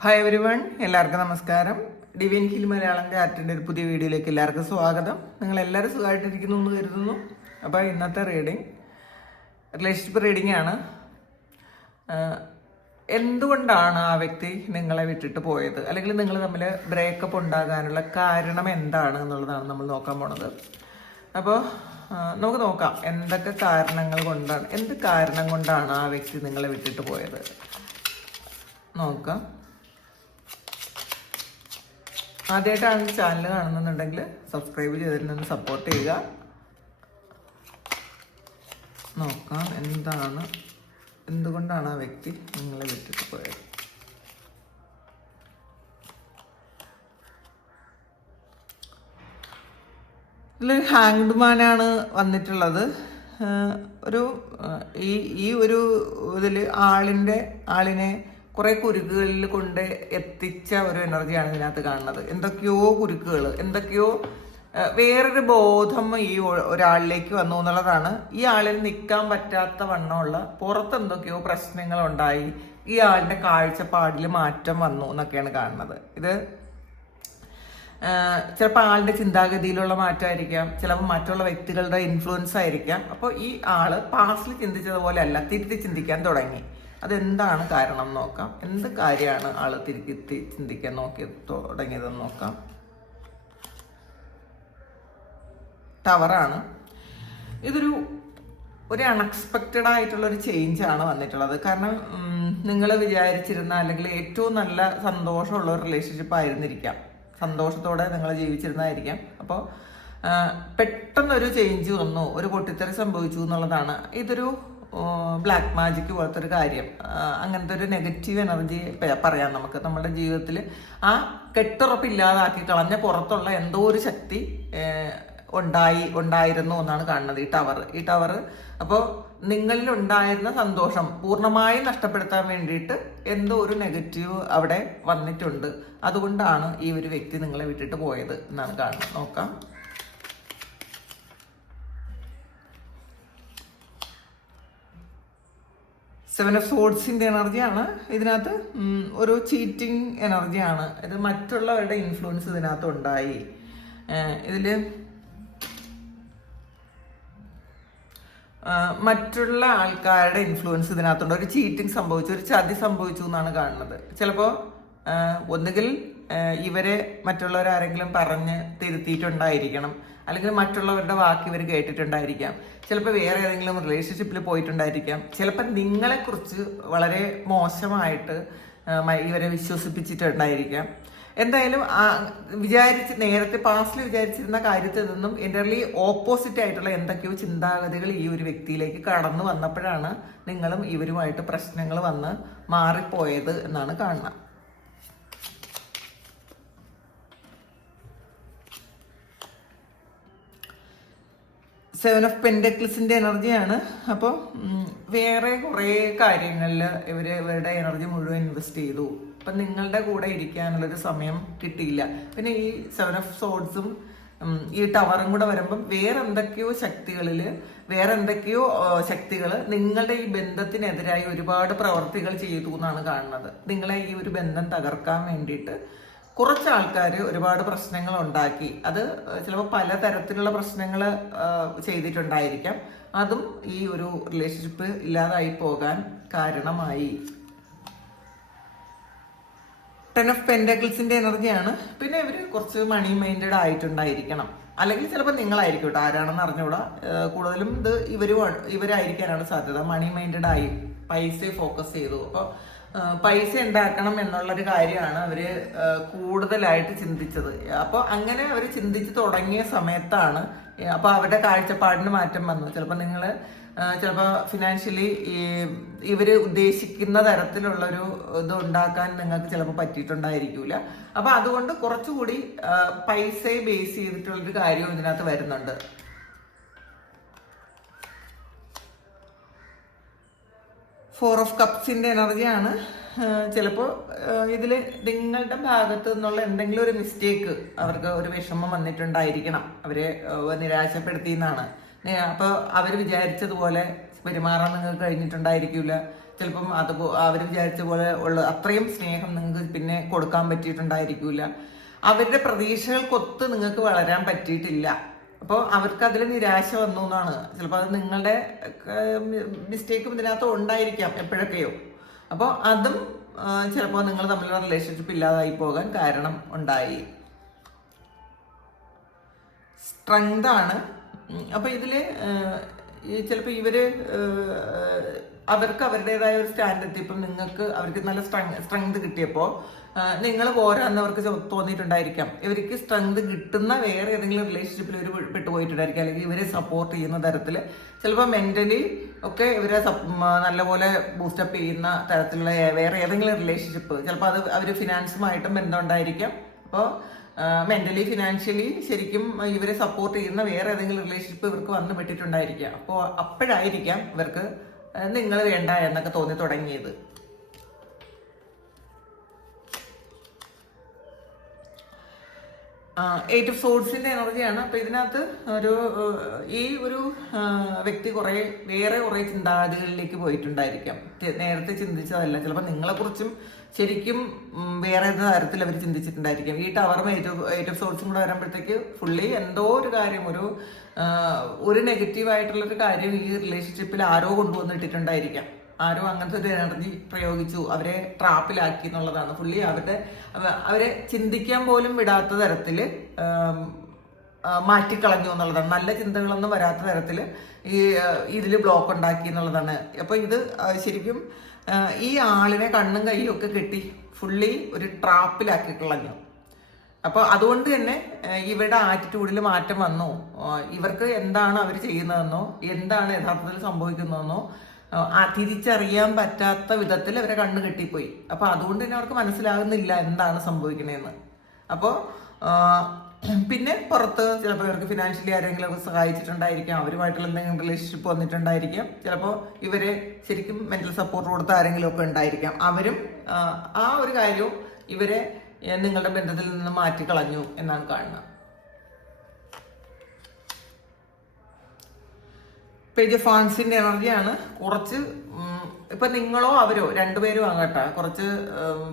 Hi every one, എല്ലാവർക്കും നമസ്കാരം. Divine hill Malayalam ചാറ്റിൻ്റെ ഒരു പുതിയ വീഡിയോയിലേക്ക് എല്ലാവർക്കും സ്വാഗതം. നിങ്ങൾ എല്ലാവരും സുഖമായിട്ടിരിക്കുന്നു എന്ന് കരുതുന്നു. അപ്പോൾ ഇന്നത്തെ റീഡിങ് റിലേഷൻഷിപ്പ് റീഡിംഗ് ആണ്. എന്തുകൊണ്ടാണ് ആ വ്യക്തി നിങ്ങളെ വിട്ടിട്ട് പോയത്, അല്ലെങ്കിൽ നിങ്ങൾ തമ്മിൽ ബ്രേക്കപ്പ് ഉണ്ടാകാനുള്ള കാരണം എന്താണ് എന്നുള്ളതാണ് നമ്മൾ നോക്കാൻ പോണത്. അപ്പോൾ നമുക്ക് നോക്കാം എന്തൊക്കെ കാരണങ്ങൾ കൊണ്ടാണ്, എന്ത് കാരണം കൊണ്ടാണ് ആ വ്യക്തി നിങ്ങളെ വിട്ടിട്ട് പോയത് നോക്കാം. ആദ്യമായിട്ടാണ് ചാനൽ കാണുന്നുണ്ടെങ്കിൽ സബ്സ്ക്രൈബ് ചെയ്തിരുന്ന് സപ്പോർട്ട് ചെയ്യുക. നോക്കാം എന്തുകൊണ്ടാണ് ആ വ്യക്തി നിങ്ങളെ വിട്ടിട്ട് പോയത്. ഇതിൽ ഹാങ്ഡ് മാനാണ് വന്നിട്ടുള്ളത്. ഒരു ഈ ഒരു ഇതിൽ ആളിനെ കുറെ കുരുക്കുകളിൽ കൊണ്ട് എത്തിച്ച ഒരു എനർജിയാണ് ഇതിനകത്ത് കാണുന്നത്. എന്തൊക്കെയോ കുരുക്കുകൾ, എന്തൊക്കെയോ വേറൊരു ബോധം ഈ ഒരാളിലേക്ക് വന്നു എന്നുള്ളതാണ്. ഈ ആളിൽ നിൽക്കാൻ പറ്റാത്ത വണ്ണമുള്ള പുറത്ത് എന്തൊക്കെയോ പ്രശ്നങ്ങൾ ഉണ്ടായി, ഈ ആളിന്റെ കാഴ്ചപ്പാടിൽ മാറ്റം വന്നു എന്നൊക്കെയാണ് കാണുന്നത്. ഇത് ചിലപ്പോൾ ആളുടെ ചിന്താഗതിയിലുള്ള മാറ്റമായിരിക്കാം, ചിലപ്പോൾ മറ്റുള്ള വ്യക്തികളുടെ ഇൻഫ്ലുവൻസ് ആയിരിക്കാം. അപ്പോൾ ഈ ആള് പാസ്റ്റിൽ ചിന്തിച്ചതുപോലെ അല്ല, തിരുത്തി ചിന്തിക്കാൻ തുടങ്ങി. അതെന്താണ് കാരണം നോക്കാം. എന്ത് കാര്യമാണ് ആള് തിരുത്തി ചിന്തിക്കാൻ തുടങ്ങിയതെന്ന് നോക്കാം. ടവറാണ്. ഇതൊരു അൺഎക്സ്പെക്റ്റഡ് ആയിട്ടുള്ള ഒരു ചേഞ്ച് ആണ് വന്നിട്ടുള്ളത്. കാരണം നിങ്ങൾ വിചാരിച്ചിരുന്ന അല്ലെങ്കിൽ ഏറ്റവും നല്ല സന്തോഷമുള്ള ഒരു റിലേഷൻഷിപ്പ് ആയിരുന്നിരിക്കാം, സന്തോഷത്തോടെ നിങ്ങൾ ജീവിച്ചിരുന്നതായിരിക്കാം. അപ്പോൾ പെട്ടെന്നൊരു ചേഞ്ച് വന്നു, ഒരു പൊട്ടിത്തെറി സംഭവിച്ചു എന്നുള്ളതാണ്. ഇതൊരു ബ്ലാക്ക് മാജിക് പോലത്തെ ഒരു കാര്യം, അങ്ങനത്തെ ഒരു നെഗറ്റീവ് എനർജി പറയാം നമുക്ക്. നമ്മുടെ ജീവിതത്തിൽ ആ കെട്ടുറപ്പില്ലാതാക്കി കളഞ്ഞ പുറത്തുള്ള എന്തോ ഒരു ശക്തി ഉണ്ടായിരുന്നു എന്നാണ് കാണുന്നത് ഈ ടവർ. അപ്പോൾ നിങ്ങളിൽ ഉണ്ടായിരുന്ന സന്തോഷം പൂർണ്ണമായും നഷ്ടപ്പെടുത്താൻ വേണ്ടിയിട്ട് എന്തോ ഒരു നെഗറ്റീവ് അവിടെ വന്നിട്ടുണ്ട്. അതുകൊണ്ടാണ് ഈ ഒരു വ്യക്തി നിങ്ങളെ വിട്ടിട്ട് പോയത് എന്നാണ് കാണുന്നത്. നോക്കാം. സെവൻ ഓഫ് സോഡ്സിന്റെ എനർജിയാണ് ഇതിനകത്ത്. ഒരു ചീറ്റിംഗ് എനർജിയാണ് ഇത്. മറ്റുള്ളവരുടെ ഇൻഫ്ലുവൻസ് ഇതിനകത്ത് ഉണ്ടായി. ഇതില് മറ്റുള്ള ആൾക്കാരുടെ ഇൻഫ്ലുവൻസ് ഇതിനകത്തുണ്ട്. ഒരു ചീറ്റിംഗ് സംഭവിച്ചു, ഒരു ചതി സംഭവിച്ചു എന്നാണ് കാണുന്നത്. ചിലപ്പോൾ ഒന്നുകിൽ ഇവരെ മറ്റുള്ളവരാരെങ്കിലും പറഞ്ഞ് തിരുത്തിയിട്ടുണ്ടായിരിക്കണം, അല്ലെങ്കിൽ മറ്റുള്ളവരുടെ വാക്ക് ഇവർ കേട്ടിട്ടുണ്ടായിരിക്കാം. ചിലപ്പോൾ വേറെ ഏതെങ്കിലും റിലേഷൻഷിപ്പിൽ പോയിട്ടുണ്ടായിരിക്കാം. ചിലപ്പോൾ നിങ്ങളെക്കുറിച്ച് വളരെ മോശമായിട്ട് ഇവരെ വിശ്വസിപ്പിച്ചിട്ടുണ്ടായിരിക്കാം. എന്തായാലും നേരത്തെ പാസ്റ്റിൽ വിചാരിച്ചിരുന്ന കാര്യത്തിൽ നിന്നും എൻ്റർലി ഓപ്പോസിറ്റ് ആയിട്ടുള്ള എന്തൊക്കെയോ ചിന്താഗതികൾ ഈ ഒരു വ്യക്തിയിലേക്ക് കടന്നു വന്നപ്പോഴാണ് നിങ്ങളും ഇവരുമായിട്ട് പ്രശ്നങ്ങൾ വന്ന് മാറിപ്പോയത് എന്നാണ് കാണുന്നത്. സെവൻ ഓഫ് പെൻഡക്കിൾസിന്റെ എനർജിയാണ്. അപ്പോൾ വേറെ കുറേ കാര്യങ്ങളിൽ ഇവരുടെ എനർജി മുഴുവൻ ഇൻവെസ്റ്റ് ചെയ്തു. അപ്പം നിങ്ങളുടെ കൂടെ ഇരിക്കാനുള്ളൊരു സമയം കിട്ടിയില്ല. പിന്നെ ഈ സെവൻ ഓഫ് സോഡ്സും ഈ ടവറും കൂടെ വരുമ്പം വേറെ എന്തൊക്കെയോ ശക്തികൾ നിങ്ങളുടെ ഈ ബന്ധത്തിനെതിരായി ഒരുപാട് പ്രവർത്തികൾ ചെയ്തു എന്നാണ് കാണുന്നത്. നിങ്ങളെ ഈ ഒരു ബന്ധം തകർക്കാൻ വേണ്ടിയിട്ട് കുറച്ച് ആൾക്കാർ ഒരുപാട് പ്രശ്നങ്ങൾ ഉണ്ടാക്കി. അത് ചിലപ്പോൾ പലതരത്തിലുള്ള പ്രശ്നങ്ങൾ ചെയ്തിട്ടുണ്ടായിരിക്കാം. അതും ഈ ഒരു റിലേഷൻഷിപ്പ് ഇല്ലാതായി പോകാൻ കാരണമായി. 10 ഓഫ് പെൻഡക്കിൾസിന്റെ എനർജിയാണ്. പിന്നെ ഇവർ കുറച്ച് മണി മൈൻഡഡ് ആയിട്ടുണ്ടായിരിക്കണം, അല്ലെങ്കിൽ ചിലപ്പോൾ നിങ്ങളായിരിക്കും കേട്ടോ, ആരാണെന്ന് അറിഞ്ഞുകൂടാ. കൂടുതലും ഇത് ഇവരായിരിക്കാനാണ് സാധ്യത. മണി മൈൻഡഡ് ആയി, പൈസയെ ഫോക്കസ് ചെയ്തു. അപ്പോൾ പൈസ ഉണ്ടാക്കണം എന്നുള്ളൊരു കാര്യമാണ് അവര് കൂടുതലായിട്ട് ചിന്തിച്ചത്. അപ്പോൾ അങ്ങനെ അവർ ചിന്തിച്ച് തുടങ്ങിയ സമയത്താണ് അപ്പോൾ അവരുടെ കാഴ്ചപ്പാടിന് മാറ്റം വന്നു. ചിലപ്പോൾ ഫിനാൻഷ്യലി ഇവര് ഉദ്ദേശിക്കുന്ന തരത്തിലുള്ളൊരു ഇത് ഉണ്ടാക്കാൻ നിങ്ങൾക്ക് ചിലപ്പോൾ പറ്റിയിട്ടുണ്ടായിരിക്കൂല. അപ്പൊ അതുകൊണ്ട് കുറച്ചുകൂടി പൈസയെ ബേസ് ചെയ്തിട്ടുള്ളൊരു കാര്യം ഇതിനകത്ത് വരുന്നുണ്ട്. ഫോർ ഓഫ് കപ്സിന്റെ എനർജിയാണ്. ചിലപ്പോൾ ഇതിൽ നിങ്ങളുടെ ഭാഗത്ത് നിന്നുള്ള എന്തെങ്കിലും ഒരു മിസ്റ്റേക്ക്, അവർക്ക് ഒരു വിഷമം വന്നിട്ടുണ്ടായിരിക്കണം, അവരെ നിരാശപ്പെടുത്തി എന്നാണ്. അപ്പോൾ അവർ വിചാരിച്ചതുപോലെ പെരുമാറാൻ നിങ്ങൾക്ക് കഴിഞ്ഞിട്ടുണ്ടായിരിക്കില്ല. ചിലപ്പം അത് അവർ വിചാരിച്ച പോലെ ഉള്ള അത്രയും സ്നേഹം നിങ്ങൾക്ക് പിന്നെ കൊടുക്കാൻ പറ്റിയിട്ടുണ്ടായിരിക്കില്ല. അവരുടെ പ്രതീക്ഷകൾക്കൊത്ത് നിങ്ങൾക്ക് വളരാൻ പറ്റിയിട്ടില്ല. അപ്പോൾ അവർക്ക് അതിൽ നിരാശ വന്നു എന്നാണ്. ചിലപ്പോൾ അത് നിങ്ങളുടെ മിസ്റ്റേക്കും ഇതിനകത്ത് ഉണ്ടായിരിക്കാം എപ്പോഴൊക്കെയോ. അപ്പോൾ അതും ചിലപ്പോൾ നിങ്ങൾ തമ്മിലുള്ള റിലേഷൻഷിപ്പ് ഇല്ലാതായി പോകാൻ കാരണം ഉണ്ടായി. സ്ട്രെങ്ത് ആണ്. അപ്പോൾ ഇതില് ചിലപ്പോൾ ഇവര് അവർക്ക് അവരുടേതായ ഒരു സ്റ്റാൻഡ് എത്തിയപ്പോൾ അവർക്ക് നല്ല സ്ട്രെങ്ത് കിട്ടിയപ്പോൾ നിങ്ങൾ പോരാന്ന് അവർക്ക് തോന്നിയിട്ടുണ്ടായിരിക്കാം. ഇവർക്ക് സ്ട്രെങ്ത് കിട്ടുന്ന വേറെ ഏതെങ്കിലും റിലേഷൻഷിപ്പിൽ ഇവർ പെട്ടുപോയിട്ടുണ്ടായിരിക്കും, അല്ലെങ്കിൽ ഇവരെ സപ്പോർട്ട് ചെയ്യുന്ന തരത്തിൽ ചിലപ്പോൾ മെന്റലി ഒക്കെ ഇവരെ നല്ലപോലെ ബൂസ്റ്റപ്പ് ചെയ്യുന്ന തരത്തിലുള്ള വേറെ ഏതെങ്കിലും റിലേഷൻഷിപ്പ്, ചിലപ്പോൾ അത് അവർ ഫിനാൻസുമായിട്ടും ബന്ധമുണ്ടായിരിക്കാം. അപ്പോൾ മെന്റലി ഫിനാൻഷ്യലി ശരിക്കും ഇവരെ സപ്പോർട്ട് ചെയ്യുന്ന വേറെ ഏതെങ്കിലും റിലേഷൻഷിപ്പ് ഇവർക്ക് വന്നു പെട്ടിട്ടുണ്ടായിരിക്കാം. അപ്പോൾ അപ്പോഴായിരിക്കാം ഇവർക്ക് നിങ്ങൾ വേണ്ട എന്നൊക്കെ തോന്നി തുടങ്ങിയത്. എയ്റ്റ് ഓഫ് സോഡ്സിന്റെ എനർജിയാണ്. അപ്പൊ ഇതിനകത്ത് ഒരു വ്യക്തി വേറെ കുറെ ചിന്താഗതികളിലേക്ക് പോയിട്ടുണ്ടായിരിക്കാം. നേരത്തെ ചിന്തിച്ചതല്ല, ചിലപ്പോൾ നിങ്ങളെക്കുറിച്ചും ശരിക്കും വേറെ തരത്തിൽ അവർ ചിന്തിച്ചിട്ടുണ്ടായിരിക്കും. ഈ ടവറും എയ്റ്റ് ഓഫ് സോഡ്സും കൂടെ വരുമ്പോഴത്തേക്ക് ഫുള്ളി എന്തോ ഒരു കാര്യം, ഒരു നെഗറ്റീവായിട്ടുള്ളൊരു കാര്യം ഈ റിലേഷൻഷിപ്പിൽ ആരോ കൊണ്ടുവന്നിട്ടിട്ടുണ്ടായിരിക്കാം. ആരോ അങ്ങനത്തെ ഒരു എനർജി പ്രയോഗിച്ചു, അവരെ ട്രാപ്പിലാക്കി എന്നുള്ളതാണ്. ഫുള്ളി അവരെ ചിന്തിക്കാൻ പോലും വിടാത്ത തരത്തിൽ മാറ്റിക്കളഞ്ഞു എന്നുള്ളതാണ്. നല്ല ചിന്തകളൊന്നും വരാത്ത തരത്തിൽ ഇതിൽ ബ്ലോക്ക് ഉണ്ടാക്കി എന്നുള്ളതാണ്. അപ്പൊ ഇത് ശരിക്കും ഈ ആളിനെ കണ്ണും കൈയും ഒക്കെ കെട്ടി ഫുള്ളി ഒരു ട്രാപ്പിലാക്കി കളഞ്ഞു. അപ്പൊ അതുകൊണ്ട് തന്നെ ഇവരുടെ ആറ്റിറ്റ്യൂഡിൽ മാറ്റം വന്നു. ഇവർക്ക് എന്താണ് അവർ ചെയ്യുന്നതെന്നോ എന്താണ് യഥാർത്ഥത്തിൽ സംഭവിക്കുന്നതെന്നോ തിരിച്ചറിയാൻ പറ്റാത്ത വിധത്തിൽ അവരെ കണ്ണ് കെട്ടിപ്പോയി. അപ്പൊ അതുകൊണ്ട് തന്നെ അവർക്ക് മനസ്സിലാകുന്നില്ല എന്താണ് സംഭവിക്കണേന്ന്. അപ്പോൾ പിന്നെ പുറത്ത് ചിലപ്പോൾ ഇവർക്ക് ഫിനാൻഷ്യലി ആരെങ്കിലും ഒക്കെ സഹായിച്ചിട്ടുണ്ടായിരിക്കാം, അവരുമായിട്ടുള്ള എന്തെങ്കിലും റിലേഷൻഷിപ്പ് വന്നിട്ടുണ്ടായിരിക്കാം, ചിലപ്പോൾ ഇവരെ ശരിക്കും മെന്റൽ സപ്പോർട്ട് കൊടുത്ത ആരെങ്കിലും ഒക്കെ ഉണ്ടായിരിക്കാം. അവരും ആ ഒരു കാര്യവും ഇവരെ നിങ്ങളുടെ ബന്ധത്തിൽ നിന്ന് മാറ്റിക്കളഞ്ഞു എന്നാണ് കാണുന്നത്. പേജ് ഓഫ് വാൻസിന്റെ എനർജിയാണ്. കുറച്ച് ഇപ്പൊ നിങ്ങളോ അവരോ രണ്ടുപേരും ആകട്ടെ കുറച്ച്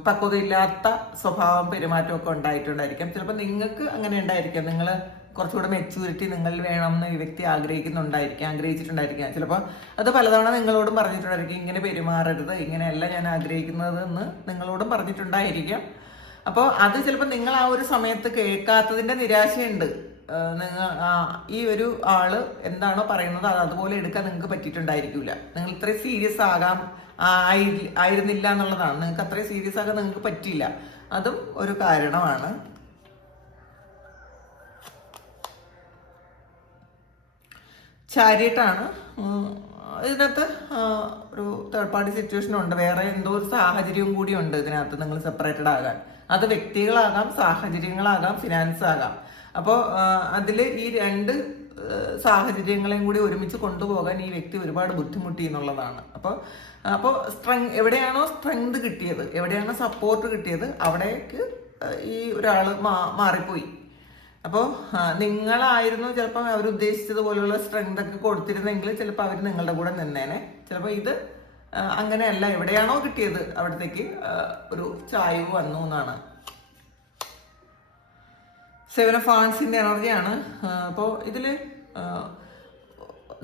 പക്വതയില്ലാത്ത സ്വഭാവം പെരുമാറ്റം ഒക്കെ ഉണ്ടായിട്ടുണ്ടായിരിക്കാം. ചിലപ്പോൾ നിങ്ങൾക്ക് അങ്ങനെ ഉണ്ടായിരിക്കാം, നിങ്ങൾ കുറച്ചുകൂടെ മെച്യൂരിറ്റി നിങ്ങൾ വേണമെന്ന് ഈ വ്യക്തി ആഗ്രഹിച്ചിട്ടുണ്ടായിരിക്കാം. ചിലപ്പോൾ അത് പലതവണ നിങ്ങളോടും പറഞ്ഞിട്ടുണ്ടായിരിക്കും, ഇങ്ങനെ പെരുമാറരുത്, ഇങ്ങനെയല്ല ഞാൻ ആഗ്രഹിക്കുന്നത് എന്ന് നിങ്ങളോടും പറഞ്ഞിട്ടുണ്ടായിരിക്കാം. അപ്പോൾ അത് ചിലപ്പോൾ നിങ്ങൾ ആ ഒരു സമയത്ത് കേൾക്കാത്തതിന്റെ നിരാശയുണ്ട്. ഈ ഒരു ആള് എന്താണോ പറയുന്നത് അത് അതുപോലെ എടുക്കാൻ നിങ്ങൾക്ക് പറ്റിയിട്ടുണ്ടായിരിക്കില്ല. നിങ്ങൾ ഇത്രയും സീരിയസ് ആയിരുന്നില്ല എന്നുള്ളതാണ്. നിങ്ങൾക്ക് അത്രയും സീരിയസ് ആകാൻ നിങ്ങൾക്ക് പറ്റിയില്ല, അതും ഒരു കാരണമാണ്. ചാരിയറ്റാണ്. ഇതിനകത്ത് ഒരു തേർഡ് പാർട്ടി സിറ്റുവേഷൻ ഉണ്ട്, വേറെ എന്തോ ഒരു സാഹചര്യവും കൂടി ഉണ്ട് ഇതിനകത്ത് നിങ്ങൾ സെപ്പറേറ്റഡ് ആകാൻ. അത് വ്യക്തികളാകാം, സാഹചര്യങ്ങളാകാം, ഫിനാൻസ് ആകാം. അപ്പോൾ അതിൽ ഈ രണ്ട് സാഹചര്യങ്ങളെയും കൂടി ഒരുമിച്ച് കൊണ്ടുപോകാൻ ഈ വ്യക്തി ഒരുപാട് ബുദ്ധിമുട്ടി എന്നുള്ളതാണ്. അപ്പോൾ എവിടെയാണോ സ്ട്രെങ്ത് കിട്ടിയത്, എവിടെയാണോ സപ്പോർട്ട് കിട്ടിയത്, അവിടേക്ക് ഈ ഒരാൾ മാറിപ്പോയി. അപ്പോൾ നിങ്ങളായിരുന്നു ചിലപ്പോൾ അവരുദ്ദേശിച്ചതുപോലുള്ള സ്ട്രെങ്ത് ഒക്കെ കൊടുത്തിരുന്നെങ്കിൽ ചിലപ്പോൾ അവർ നിങ്ങളുടെ കൂടെ നിന്നേനെ. ചിലപ്പോൾ ഇത് അങ്ങനെയല്ല, എവിടെയാണോ കിട്ടിയത് അവിടത്തേക്ക് ഒരു ചായ്വ് വന്നു എന്നാണ്. സെവൻ ഓഫ് വാൻസിന്റെ എനർജിയാണ്. അപ്പോൾ ഇതിൽ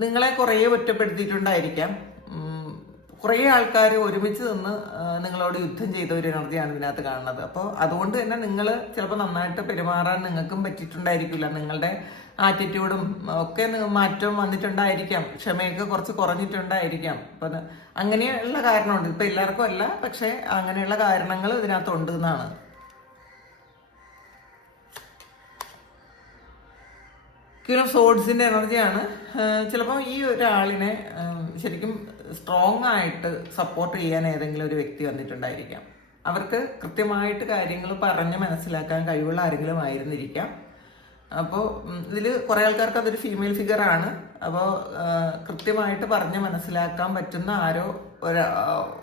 നിങ്ങളെ കുറേ ഒറ്റപ്പെടുത്തിയിട്ടുണ്ടായിരിക്കാം. കുറേ ആൾക്കാർ ഒരുമിച്ച് നിന്ന് നിങ്ങളോട് യുദ്ധം ചെയ്ത ഒരു എനർജിയാണ് ഇതിനകത്ത് കാണുന്നത്. അപ്പോൾ അതുകൊണ്ട് തന്നെ നിങ്ങൾ ചിലപ്പോൾ നന്നായിട്ട് പെരുമാറാൻ നിങ്ങൾക്കും പറ്റിയിട്ടുണ്ടായിരിക്കില്ല. നിങ്ങളുടെ ആറ്റിറ്റ്യൂഡും ഒക്കെ മാറ്റം വന്നിട്ടുണ്ടായിരിക്കാം, ക്ഷമയൊക്കെ കുറച്ച് കുറഞ്ഞിട്ടുണ്ടായിരിക്കാം. അപ്പം അങ്ങനെയുള്ള കാരണമുണ്ട്. ഇപ്പം എല്ലാവർക്കും അല്ല, പക്ഷേ അങ്ങനെയുള്ള കാരണങ്ങൾ ഇതിനകത്തുണ്ട് എന്നാണ്. ക്വീൻ ഓഫ് സോഡ്സിന്റെ എനർജിയാണ്. ചിലപ്പോൾ ഈ ഒരാളിനെ ശരിക്കും സ്ട്രോങ് ആയിട്ട് സപ്പോർട്ട് ചെയ്യാൻ ഏതെങ്കിലും ഒരു വ്യക്തി വന്നിട്ടുണ്ടായിരിക്കാം. അവർക്ക് കൃത്യമായിട്ട് കാര്യങ്ങൾ പറഞ്ഞ് മനസ്സിലാക്കാൻ കഴിവുള്ള ആരെങ്കിലും ആയിരുന്നിരിക്കാം. അപ്പോൾ ഇതിൽ കുറേ ആൾക്കാർക്ക് അതൊരു ഫീമെയിൽ ഫിഗർ ആണ്. അപ്പോൾ കൃത്യമായിട്ട് പറഞ്ഞ് മനസ്സിലാക്കാൻ പറ്റുന്ന ആരോ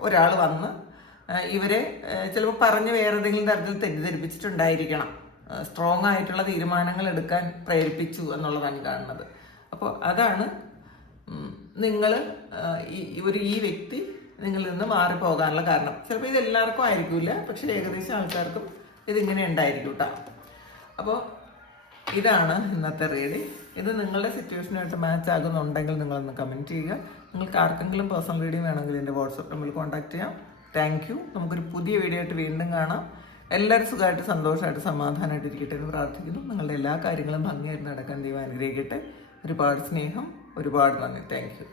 ഒരാൾ വന്ന് ഇവരെ ചിലപ്പോൾ പറഞ്ഞ് വേറെ ഏതെങ്കിലും തരത്തിൽ തെറ്റിദ്ധരിപ്പിച്ചിട്ടുണ്ടായിരിക്കണം. സ്ട്രോങ് ആയിട്ടുള്ള തീരുമാനങ്ങൾ എടുക്കാൻ പ്രേരിപ്പിച്ചു എന്നുള്ളതാണ് കാണുന്നത്. അപ്പോൾ അതാണ് ഈ വ്യക്തി നിങ്ങളിൽ നിന്ന് മാറിപ്പോകാനുള്ള കാരണം. ചിലപ്പോൾ ഇത് എല്ലാവർക്കും ആയിരിക്കില്ല, പക്ഷെ ഏകദേശം ആൾക്കാർക്കും ഇതിങ്ങനെ ഉണ്ടായിരിക്കും കേട്ടോ. അപ്പോൾ ഇതാണ് ഇന്നത്തെ റീഡിങ്. ഇത് നിങ്ങളുടെ സിറ്റുവേഷനായിട്ട് മാച്ച് ആകുന്നുണ്ടെങ്കിൽ നിങ്ങളൊന്ന് കമൻറ്റ് ചെയ്യുക. നിങ്ങൾക്ക് ആർക്കെങ്കിലും പേഴ്സണൽ റീഡിങ് വേണമെങ്കിൽ എൻ്റെ വാട്സപ്പ് നമ്പറിൽ കോൺടാക്ട് ചെയ്യാം. Thank you. നമുക്കൊരു പുതിയ വീഡിയോ ആയിട്ട് വീണ്ടും കാണാം. എല്ലാവരും സുഖമായിട്ട് സന്തോഷമായിട്ട് സമാധാനമായിട്ട് ഇരിക്കട്ടെ എന്ന് പ്രാർത്ഥിക്കുന്നു. നിങ്ങളുടെ എല്ലാ കാര്യങ്ങളും ഭംഗിയായിട്ട് നടക്കാൻ ദൈവം അനുഗ്രഹിക്കട്ടെ. ഒരുപാട് സ്നേഹം, ഒരുപാട് നന്ദി. Thank you.